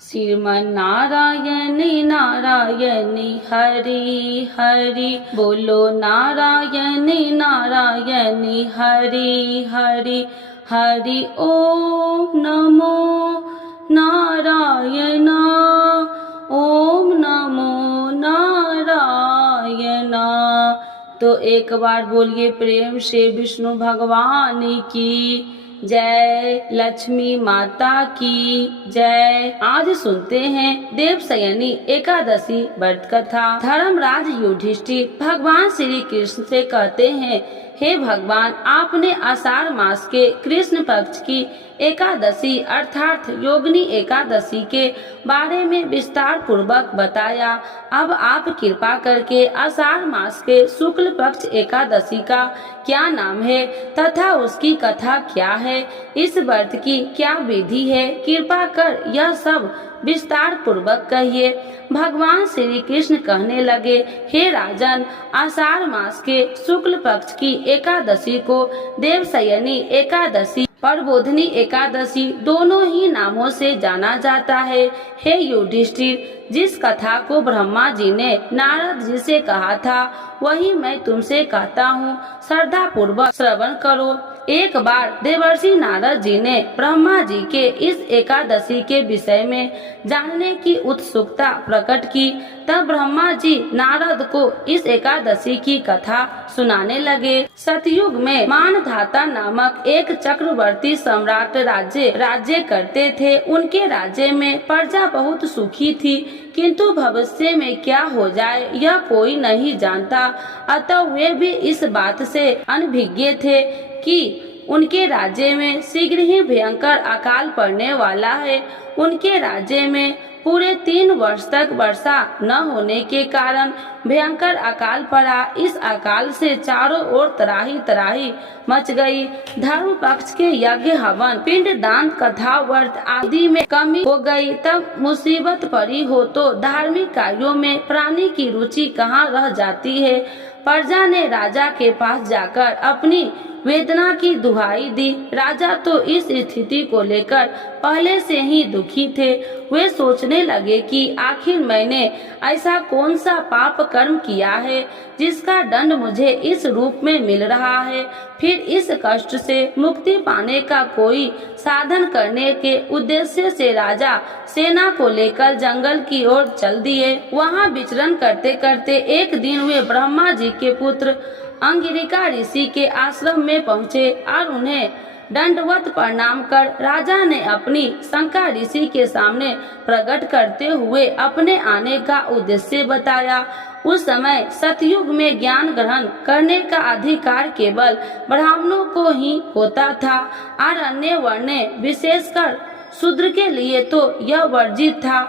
श्रीमन नारायणी नारायणी हरि हरि बोलो नारायणी नारायणी हरि हरि हरि ओम नमो नारायण ओम नमो नारायण। तो एक बार बोलिए प्रेम से विष्णु भगवान की जय, लक्ष्मी माता की जय। आज सुनते हैं देवशयनी एकादशी व्रत कथा। धर्मराज युधिष्ठिर भगवान श्री कृष्ण से कहते हैं, हे भगवान, आपने आषाढ़ मास के कृष्ण पक्ष की एकादशी अर्थात योगिनी एकादशी के बारे में विस्तार पूर्वक बताया। अब आप कृपा करके आषाढ़ मास के शुक्ल पक्ष एकादशी का क्या नाम है तथा उसकी कथा क्या है, इस व्रत की क्या विधि है, कृपा कर यह सब विस्तार पूर्वक कहिए। भगवान श्री कृष्ण कहने लगे, हे राजन, आषाढ़ मास के शुक्ल पक्ष की एकादशी को देवशयनी एकादशी, प्रबोधिनी एकादशी दोनों ही नामों से जाना जाता है। हे युधिष्ठिर, जिस कथा को ब्रह्मा जी ने नारद जी से कहा था वही मैं तुमसे कहता हूँ, श्रद्धा पूर्वक श्रवण करो। एक बार देवर्षि नारद जी ने ब्रह्मा जी के इस एकादशी के विषय में जानने की उत्सुकता प्रकट की। तब ब्रह्मा जी नारद को इस एकादशी की कथा सुनाने लगे। सतयुग में मानधाता नामक एक चक्रवर्ती सम्राट राज्य करते थे। उनके राज्य में प्रजा बहुत सुखी थी, किंतु भविष्य में क्या हो जाए यह कोई नहीं जानता। अतः वे भी इस बात से अनभिज्ञ थे कि उनके राज्य में शीघ्र ही भयंकर अकाल पड़ने वाला है। उनके राज्य में पूरे 3 वर्ष तक वर्षा न होने के कारण भयंकर अकाल पड़ा। इस अकाल से चारों ओर तराही तराही मच गई। धर्म पक्ष के यज्ञ, हवन, पिंड दान, कथा, व्रत आदि में कमी हो गई। तब मुसीबत पड़ी हो तो धार्मिक कार्यों में प्राणी की रुचि कहाँ रह जाती है। प्रजा ने राजा के पास जाकर अपनी वेदना की दुहाई दी। राजा तो इस स्थिति को लेकर पहले से ही दुखी थे। वे सोचने लगे कि आखिर मैंने ऐसा कौन सा पाप कर्म किया है जिसका दंड मुझे इस रूप में मिल रहा है। फिर इस कष्ट से मुक्ति पाने का कोई साधन करने के उद्देश्य से राजा सेना को लेकर जंगल की ओर चल दिए। वहां विचरण करते करते एक दिन वे ब्रह्मा जी के पुत्र अंगिरिका ऋषि के आश्रम में पहुँचे और उन्हें दंडवत प्रणाम कर राजा ने अपनी शंका ऋषि के सामने प्रकट करते हुए अपने आने का उद्देश्य बताया। उस समय सतयुग में ज्ञान ग्रहण करने का अधिकार केवल ब्राह्मणों को ही होता था और अन्य वर्ण विशेषकर शूद्र के लिए तो यह वर्जित था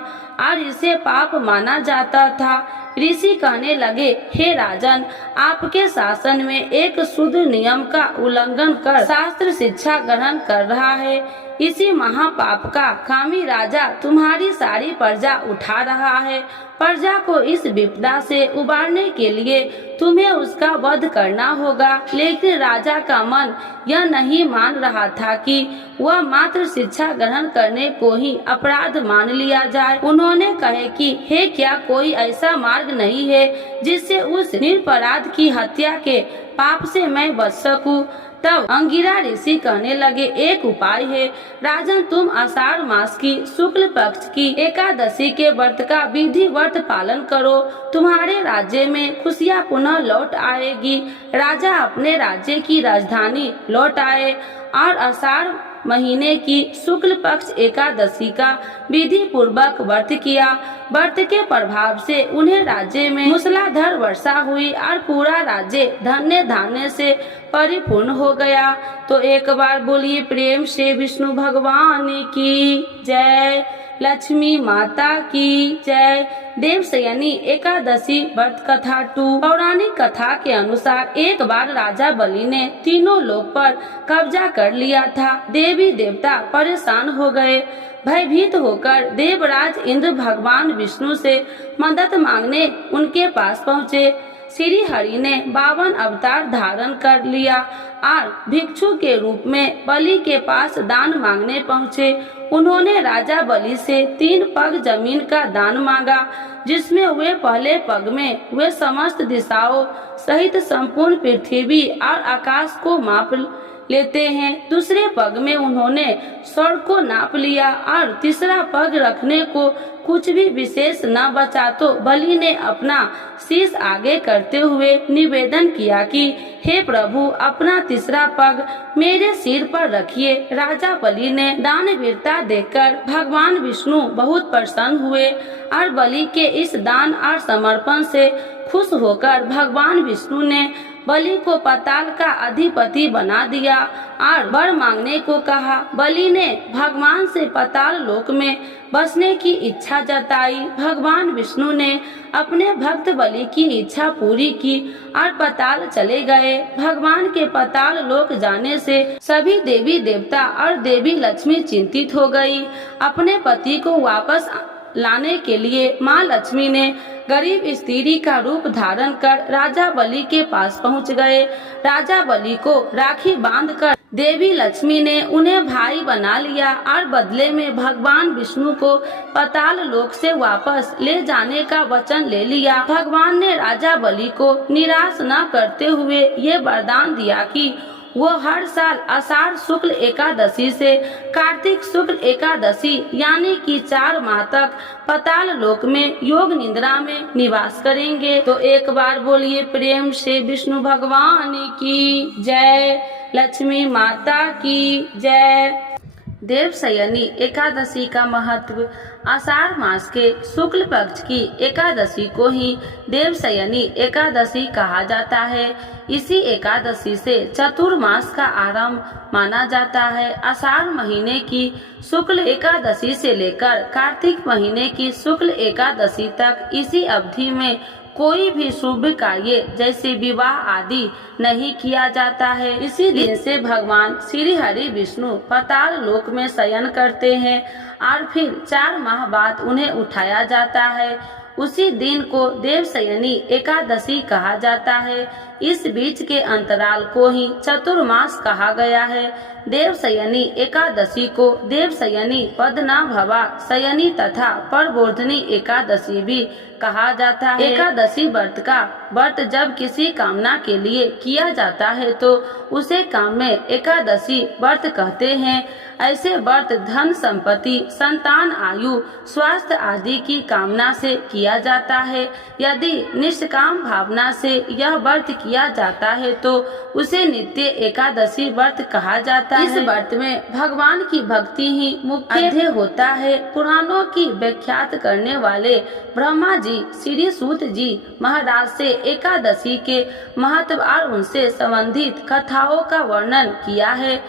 और इसे पाप माना जाता था। ऋषि कहने लगे, हे राजन, आपके शासन में एक शूद्र नियम का उल्लंघन कर शास्त्र शिक्षा ग्रहण कर रहा है। इसी महापाप का खामी राजा तुम्हारी सारी प्रजा उठा रहा है। प्रजा को इस विपदा से उबारने के लिए तुम्हें उसका वध करना होगा। लेकिन राजा का मन यह नहीं मान रहा था कि वह मात्र शिक्षा ग्रहण करने को ही अपराध मान लिया जाए। उन्होंने कहे कि हे, क्या कोई ऐसा मार्ग नहीं है जिससे उस निरपराध की हत्या के पाप से मैं बच सकूं। तब अंगिरा ऋषि कहने लगे, एक उपाय है राजन, तुम आषाढ़ मास की शुक्ल पक्ष की एकादशी के व्रत का विधिवत पालन करो। तुम्हारे राज्य में खुशियाँ पुनः लौट आएगी। राजा अपने राज्य की राजधानी लौट आए और आषाढ़ महीने की शुक्ल पक्ष एकादशी का विधि पूर्वक व्रत किया। व्रत के प्रभाव से उन्हें राज्य में मूसलाधार वर्षा हुई और पूरा राज्य धन्य धान्य से परिपूर्ण हो गया। तो एक बार बोलिए प्रेम से विष्णु भगवान की जय, लक्ष्मी माता की जय। देवशयनी एकादशी व्रत कथा 2। पौराणिक कथा के अनुसार एक बार राजा बलि ने तीनों लोक पर कब्जा कर लिया था। देवी देवता परेशान हो गए। भयभीत होकर देवराज इंद्र भगवान विष्णु से मदद मांगने उनके पास पहुँचे। श्री हरि ने 52 अवतार धारण कर लिया और भिक्षु के रूप में बलि के पास दान मांगने पहुँचे। उन्होंने राजा बलि से 3 पग जमीन का दान मांगा, जिसमें वे पहले पग में वे समस्त दिशाओं सहित संपूर्ण पृथ्वी और आकाश को माप लेते हैं। दूसरे पग में उन्होंने स्वर्ग को नाप लिया और तीसरा पग रखने को कुछ भी विशेष न बचा तो बलि ने अपना शीश आगे करते हुए निवेदन किया कि हे प्रभु, अपना तीसरा पग मेरे सिर पर रखिए। राजा बलि ने दानवीरता देखकर भगवान विष्णु बहुत प्रसन्न हुए और बलि के इस दान और समर्पण से खुश होकर भगवान विष्णु ने बलि को पाताल का अधिपति बना दिया और वर मांगने को कहा। बलि ने भगवान से पाताल लोक में बसने की इच्छा जताई। भगवान विष्णु ने अपने भक्त बलि की इच्छा पूरी की और पाताल चले गए। भगवान के पाताल लोक जाने से सभी देवी देवता और देवी लक्ष्मी चिंतित हो गई। अपने पति को वापस लाने के लिए माँ लक्ष्मी ने गरीब स्त्री का रूप धारण कर राजा बलि के पास पहुंच गए। राजा बलि को राखी बांधकर देवी लक्ष्मी ने उन्हें भाई बना लिया और बदले में भगवान विष्णु को पाताल लोक से वापस ले जाने का वचन ले लिया। भगवान ने राजा बलि को निराश न करते हुए ये वरदान दिया कि वो हर साल आषाढ़ शुक्ल एकादशी से कार्तिक शुक्ल एकादशी यानी कि 4 माह तक पाताल लोक में योग निद्रा में निवास करेंगे। तो एक बार बोलिए प्रेम से विष्णु भगवान की जय, लक्ष्मी माता की जय। देवशयनी एकादशी का महत्व। आषाढ़ मास के शुक्ल पक्ष की एकादशी को ही देवशयनी एकादशी कहा जाता है। इसी एकादशी से चतुर्मास का आरंभ माना जाता है। आषाढ़ महीने की शुक्ल एकादशी से लेकर कार्तिक महीने की शुक्ल एकादशी तक इसी अवधि में कोई भी शुभ कार्य जैसे विवाह आदि नहीं किया जाता है। इसी दिन से भगवान श्री हरि विष्णु पाताल लोक में शयन करते हैं और फिर 4 माह बाद उन्हें उठाया जाता है। उसी दिन को देवशयनी एकादशी कहा जाता है। इस बीच के अंतराल को ही चतुर्मास कहा गया है। देवशयनी एकादशी को देवशयनी पद्मना भवा शयनी तथा परबोधनी एकादशी भी कहा जाता है। एकादशी व्रत का व्रत जब किसी कामना के लिए किया जाता है तो उसे काम में एकादशी व्रत कहते हैं। ऐसे व्रत धन संपत्ति, संतान, आयु, स्वास्थ्य आदि की कामना से किया जाता है। यदि निष्काम भावना से यह व्रत किया जाता है तो उसे नित्य एकादशी व्रत कहा जाता है। इस व्रत में भगवान की भक्ति ही मुख्य होता है। पुराणों की व्याख्यात करने वाले ब्रह्मा जी श्री सूत जी महाराज से एकादशी के महत्व और उनसे संबंधित कथाओं का वर्णन किया है।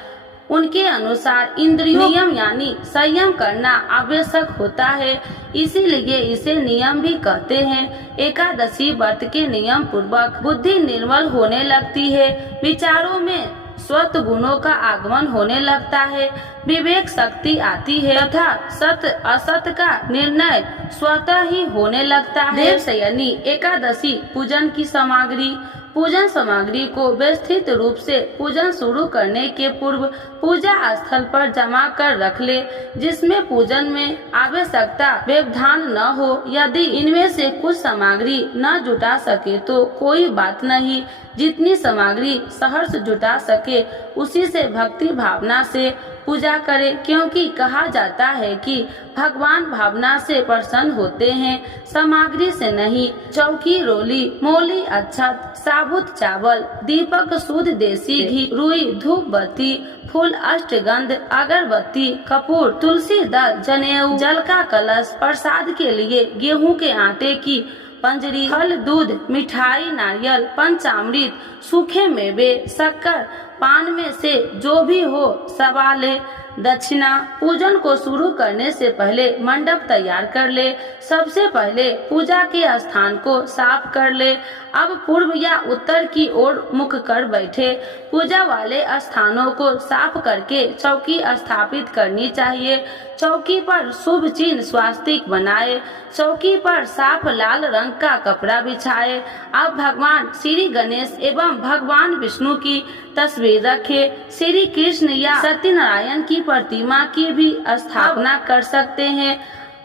उनके अनुसार इंद्रियों नियम यानी संयम करना आवश्यक होता है, इसीलिए इसे नियम भी कहते हैं। एकादशी व्रत के नियम पूर्वक बुद्धि निर्मल होने लगती है, विचारों में स्वत गुणों का आगमन होने लगता है, विवेक शक्ति आती है तथा सत असत का निर्णय स्वतः ही होने लगता है। देवशयनी एकादशी पूजन की सामग्री। पूजन सामग्री को व्यवस्थित रूप से पूजन शुरू करने के पूर्व पूजा स्थल पर जमा कर रख ले, जिसमें पूजन में आवश्यकता व्यवधान न हो। यदि इनमें से कुछ सामग्री न जुटा सके तो कोई बात नहीं, जितनी सामग्री सहर्ष जुटा सके उसी से भक्ति भावना से पूजा करे, क्योंकि कहा जाता है कि भगवान भावना से प्रसन्न होते हैं, सामग्री से नहीं। चौकी, रोली, मोली, अक्षत, साबुत चावल, दीपक, शुद्ध देसी घी, रुई, धूप बत्ती, फूल, अष्टगंध, अगरबत्ती, कपूर, तुलसी दल, जनेऊ, जल का कलश, प्रसाद के लिए गेहूं के आटे की पंजरी, फल, दूध, मिठाई, नारियल, पंचामृत, सूखे मेवे, शक्कर, पान में से जो भी हो सवाले, दक्षिणा। पूजन को शुरू करने से पहले मंडप तैयार कर ले। सबसे पहले पूजा के स्थान को साफ कर ले। अब पूर्व या उत्तर की ओर मुख कर बैठे। पूजा वाले स्थानों को साफ करके चौकी स्थापित करनी चाहिए। चौकी पर शुभ चिन्ह स्वास्तिक बनाए। चौकी पर साफ लाल रंग का कपड़ा बिछाए। अब भगवान श्री गणेश एवं भगवान विष्णु की तस्वीर रखे। श्री कृष्ण या सत्यनारायण की प्रतिमा की भी स्थापना कर सकते हैं।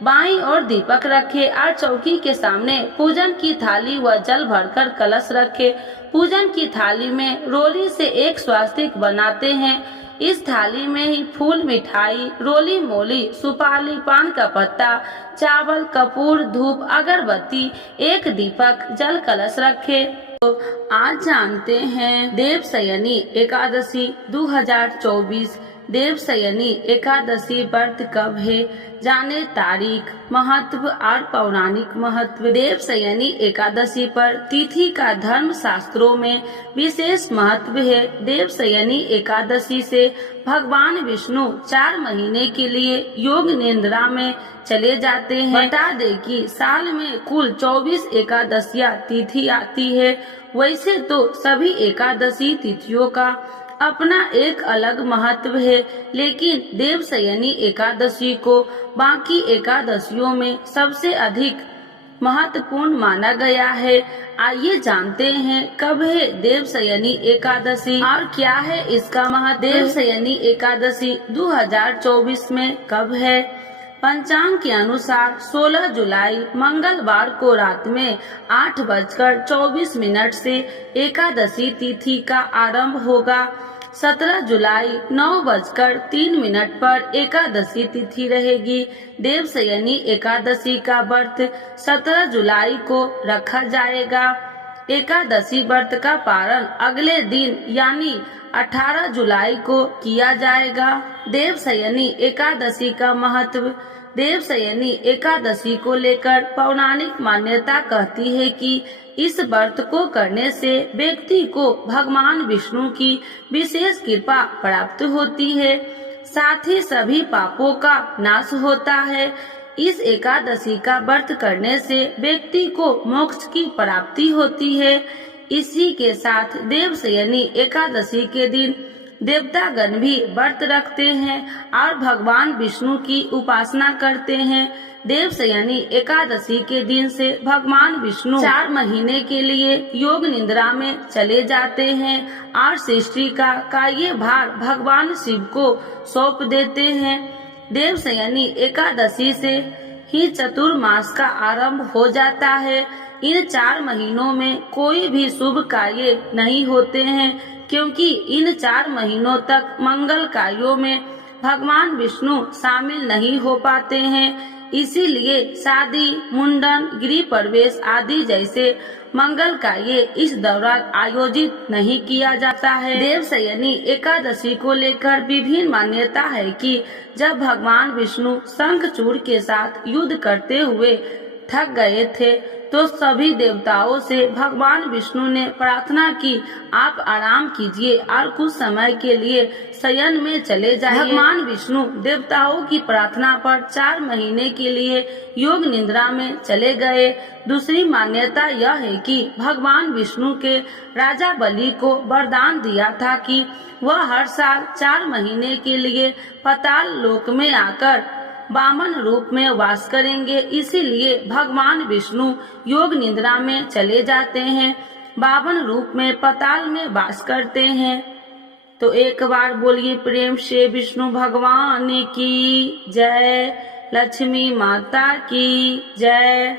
बाईं ओर दीपक रखे और चौकी के सामने पूजन की थाली व जल भरकर कलश रखे। पूजन की थाली में रोली से एक स्वास्तिक बनाते हैं। इस थाली में ही फूल, मिठाई, रोली मोली, सुपारी, पान का पत्ता, चावल, कपूर, धूप, अगरबत्ती, एक दीपक, जल कलश रखे। तो आज जानते हैं देवशयनी एकादशी 2024 देवशयनी एकादशी व्रत कब है, जाने तारीख, महत्व और पौराणिक महत्व। देवशयनी एकादशी पर तिथि का धर्म शास्त्रों में विशेष महत्व है। देवशयनी एकादशी से भगवान विष्णु 4 महीने के लिए योग निद्रा में चले जाते हैं। बता दें कि साल में कुल 24 एकादशियां तिथि आती है। वैसे तो सभी एकादशी तिथियों का अपना एक अलग महत्व है, लेकिन देवशयनी एकादशी को बाकी एकादशियों में सबसे अधिक महत्वपूर्ण माना गया है। आइए जानते हैं कब है देवशयनी एकादशी और क्या है इसका महत्व। देवशयनी एकादशी 2024 में कब है? पंचांग के अनुसार 16 जुलाई मंगलवार को रात में 8:24 से एकादशी तिथि का आरंभ होगा। 17 जुलाई 9:03 पर एकादशी तिथि रहेगी। देवशयनी एकादशी का व्रत 17 जुलाई को रखा जाएगा। एकादशी व्रत का पारण अगले दिन यानी 18 जुलाई को किया जाएगा। देवशयनी एकादशी का महत्व। देवशयनी एकादशी को लेकर पौराणिक मान्यता कहती है कि इस व्रत को करने से व्यक्ति को भगवान विष्णु की विशेष कृपा प्राप्त होती है, साथ ही सभी पापों का नाश होता है। इस एकादशी का व्रत करने से व्यक्ति को मोक्ष की प्राप्ति होती है। इसी के साथ देवशयनी एकादशी के दिन देवतागण भी व्रत रखते हैं और भगवान विष्णु की उपासना करते हैं। देवशयनी एकादशी के दिन से भगवान विष्णु 4 महीने के लिए योग निद्रा में चले जाते हैं और सृष्टि का ये भार भगवान शिव को सौंप देते हैं। देवशयनी एकादशी से ही चतुर्मास का आरंभ हो जाता है। इन 4 महीनों में कोई भी शुभ कार्य नहीं होते हैं, क्योंकि इन 4 महीनों तक मंगल कार्यों में भगवान विष्णु शामिल नहीं हो पाते हैं। इसीलिए शादी, मुंडन, गृह प्रवेश आदि जैसे मंगल कार्य इस दौरान आयोजित नहीं किया जाता है। देवशयनी एकादशी को लेकर विभिन्न मान्यता है कि जब भगवान विष्णु शंखचूड़ के साथ युद्ध करते हुए थक गए थे तो सभी देवताओं से भगवान विष्णु ने प्रार्थना की, आप आराम कीजिए और कुछ समय के लिए शयन में चले जाइए। भगवान विष्णु देवताओं की प्रार्थना पर 4 महीने के लिए योग निद्रा में चले गए। दूसरी मान्यता यह है कि भगवान विष्णु के राजा बलि को वरदान दिया था कि वह हर साल 4 महीने के लिए पाताल लोक में आकर वामन रूप में वास करेंगे। इसीलिए भगवान विष्णु योग निद्रा में चले जाते हैं, वामन रूप में पाताल में वास करते हैं। तो एक बार बोलिए प्रेम से विष्णु भगवान की जय, लक्ष्मी माता की जय।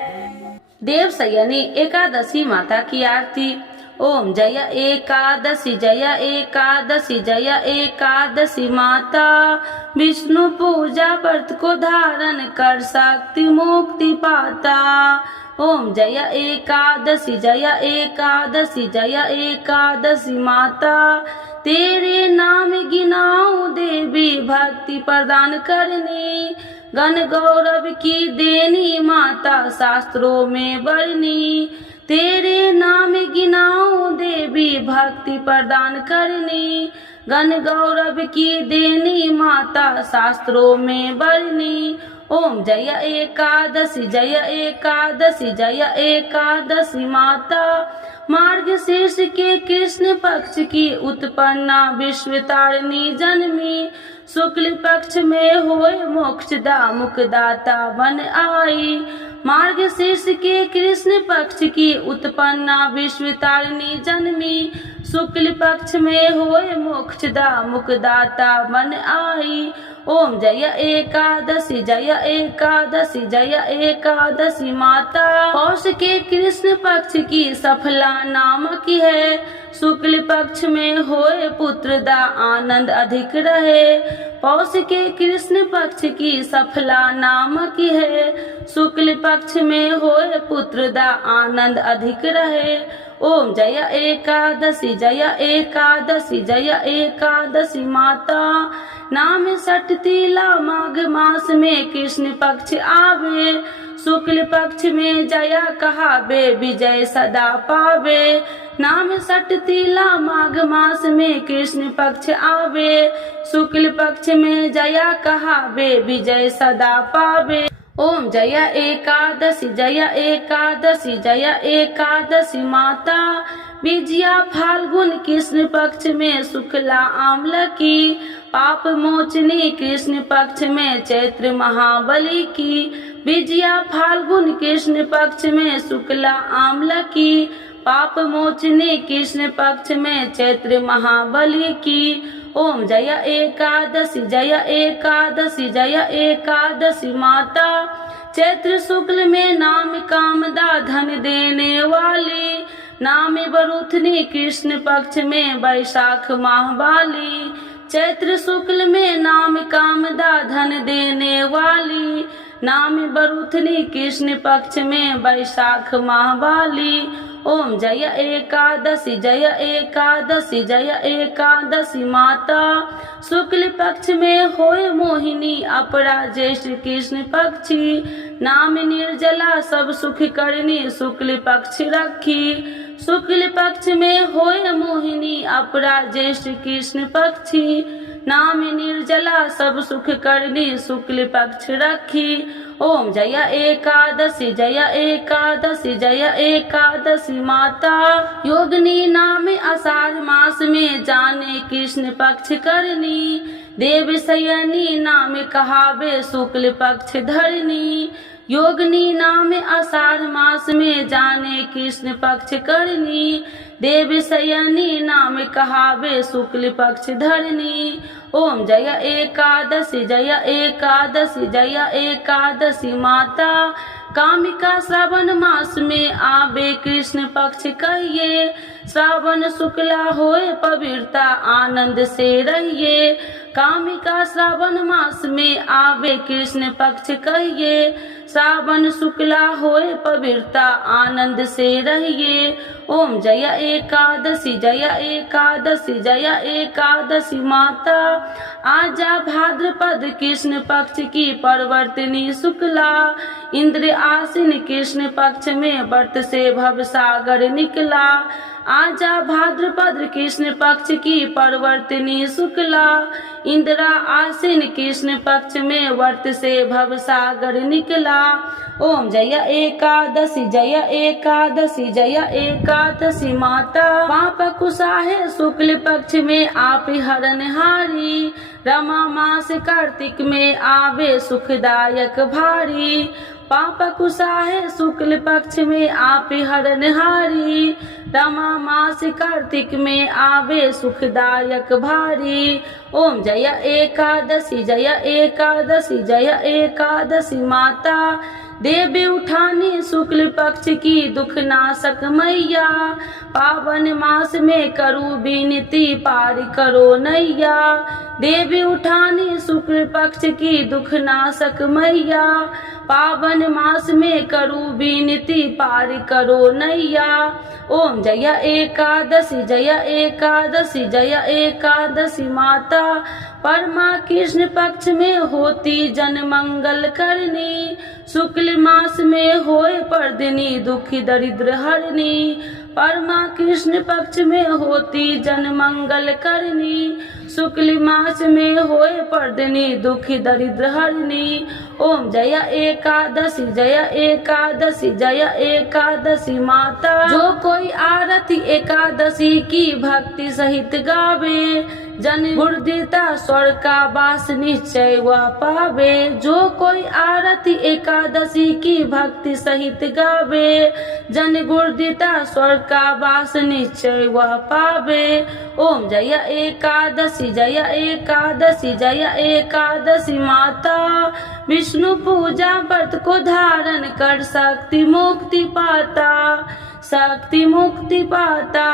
देवशयनी एकादशी माता की आरती। ओम जय एकादशी जय एकादशी जय एकादशी माता, विष्णु पूजा व्रत को धारण कर शक्ति मुक्ति पाता। ओम जय एकादशी जय एकादशी जय एकादशी माता, तेरे नाम गिनाऊं देवी भक्ति प्रदान करनी, गण गौरव की देनी माता शास्त्रों में वर्णी, तेरे नाम गिनाऊं देवी भक्ति प्रदान करनी, गण गौरव की देनी माता शास्त्रों में वर्णी। ओम जय एकादशी जय एकादशी जय एकादशी माता। मार्गशीर्ष के कृष्ण पक्ष की उत्पन्ना विश्व तारिणी जन्मी। शुक्ल पक्ष में होए मोक्षदा मुखदाता बन आई। मार्गशीर्ष के कृष्ण पक्ष की उत्पन्ना विश्व तारिणी जन्मी। शुक्ल पक्ष में होए मोक्षदा मुखदाता बन आई। ओम जय एकादशी जय एकादशी जय एकादशी माता। पौष के कृष्ण पक्ष की सफला नाम की है। शुक्ल पक्ष में होए पुत्र दा आनंद अधिक रहे। पौष के कृष्ण पक्ष की सफला नाम की है। शुक्ल पक्ष में होए पुत्र दा आनंद अधिक रहे। ओम जय एकादशी जय एकादशी जय एकादशी माता। नाम सठ तीला माघ मास में कृष्ण पक्ष आवे। शुक्ल पक्ष में जया कहावे विजय सदा पावे। नाम सठ तीला माघ मास में कृष्ण पक्ष आवे। शुक्ल पक्ष में जया कहावे विजय सदा पावे। ओम जय एकादशी जय एकादशी जय एकादशी माता। विजया फाल्गुन कृष्ण पक्ष में शुक्ला आम्ल की। पाप मोचनी कृष्ण पक्ष में चैत्र महाबली की। विजया फाल्गुन कृष्ण पक्ष में शुक्ला आम्ल की। पाप मोचनी कृष्ण पक्ष में चैत्र महाबली की। ओम जय एकादशी जय एकादशी जय एकादशी माता। चैत्र शुक्ल में नाम कामदा धन देने वाली। नाम बरुथनी कृष्ण पक्ष में वैशाख माह वाली। चैत्र शुक्ल में नाम कामदा धन देने वाली। नाम बरुथनी कृष्ण पक्ष में वैशाख माह वाली। ओम जय एकादशी जय एकादशी जय एकादशी माता। शुक्ल पक्ष में होए मोहिनी अपरा ज्येष्ठ कृष्ण पक्षी। नाम निर्जला सब सुख करनी शुक्ल पक्ष रखी। शुक्ल पक्ष में होए मोहिनी अपरा ज्येष्ठ कृष्ण पक्षी। नाम निर्जला सब सुख करनी शुक्ल पक्ष रखी। ओम जय एकादशी जय एकादशी जय एकादशी माता। योगिनी नाम आषाढ़ मास में जाने कृष्ण पक्ष करनी। देव शयनी नाम कहावे शुक्ल पक्ष धरनी। योगिनी नाम आषाढ़ मास में जाने कृष्ण पक्ष करनी। देव शयनी नाम कहावे शुक्ल पक्ष धरनी। ओम जय एकादशी जय एकादशी जय एकादशी माता। कामिका श्रावण मास में आवे कृष्ण पक्ष कहिए। श्रावण शुक्ला होए पवित्रता आनंद से रहिए। कामिका श्रावण मास में आवे कृष्ण पक्ष कहिए। श्रावण शुक्ला होए पवित्रता आनंद से रहिए। ओम जय एकादशी जय एकादशी जय एकादशी माता। आजा भाद्रपद कृष्ण पक्ष की परवर्तिनी शुक्ला। इंद्र आसीन कृष्ण पक्ष में व्रत से भव सागर निकला। आजा भाद्रपद कृष्ण पक्ष की परवर्तिनी शुक्ला। इंद्रा आसीन कृष्ण पक्ष में व्रत से भव सागर निकला। ओम जय एकादशी जय एकादशी जय एकादशी माता। पाप कुशाहे शुक्ल पक्ष में आप हरनहारी। रमा मास कार्तिक में आवे सुखदायक भारी। पाप कुशाहे शुक्ल पक्ष में आप हरनहारी। रमा मास कार्तिक में आवे सुखदायक भारी। ओम जय एकादशी जय एकादशी जय एकादशी माता। देवी उठानी शुक्ल पक्ष की दुख नाशक मैया। पावन मास में करू विनती पार करो नैया। देवी उठानी शुक्ल पक्ष की दुख नाशक मैया। पावन मास में करू विनती पार करो नैया। ओम जय एकादशी जय एकादशी जय एकादशी माता। परमा कृष्ण पक्ष में होती जन मंगल करनी। शुक्ल मास में होए पर्दिनी दुखी दरिद्र हरनी। परमा कृष्ण पक्ष में होती जन मंगल करनी। शुक्ल मास में होए पर्दनी दुखी दरिद्र हरनी। ओम जय एकादशी जय एकादशी जय एकादशी माता। जो कोई आरती एकादशी की भक्ति सहित गावे जन गुरुदेवता स्वर्ग का वास निश्चय वह पावे। जो कोई आरती एकादशी की भक्ति सहित गावे जन गुरुदेवता स्वर्ग का वास निश्चय वह पावे। ओम जय एकादशी जय एकादशी जय एकादशी माता। विष्णु पूजा व्रत को धारण कर शक्ति मुक्ति पाता, शक्ति मुक्ति पाता।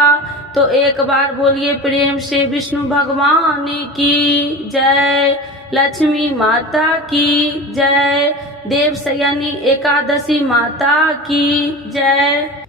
तो एक बार बोलिए प्रेम से विष्णु भगवान की जय, लक्ष्मी माता की जय, देवशयनी एकादशी माता की जय।